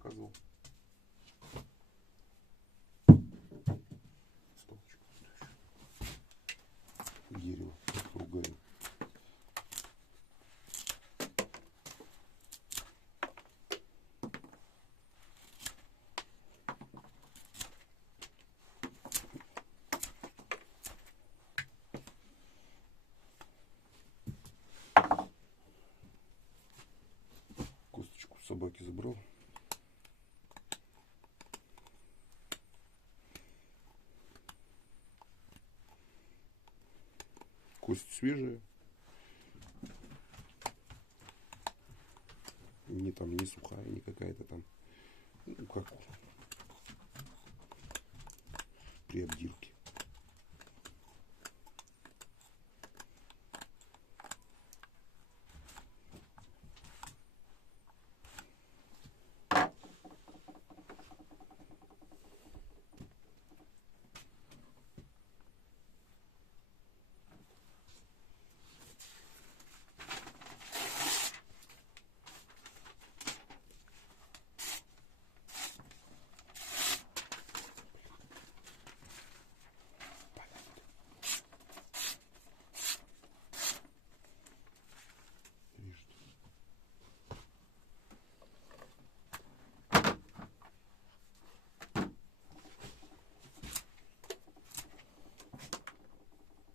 показывал. Дерево ругаем. Косточку собаки забрал. Кость свежая. Не там, не сухая, не какая-то там. Ну, как при обдирке.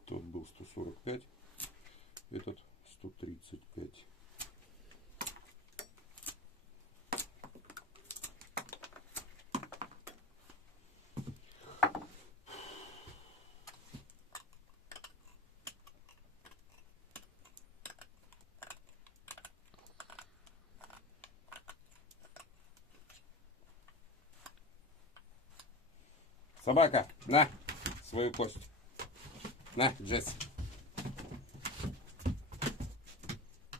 Тот был 145, этот 135. Собака, на свою кость. На, Джесси.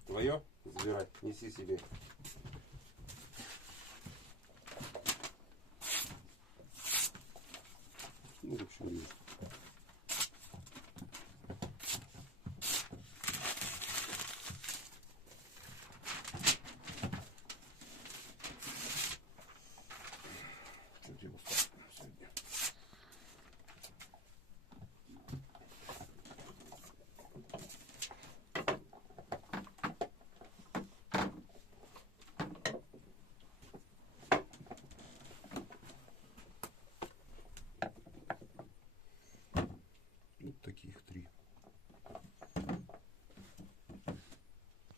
Твое? Забирай, неси себе.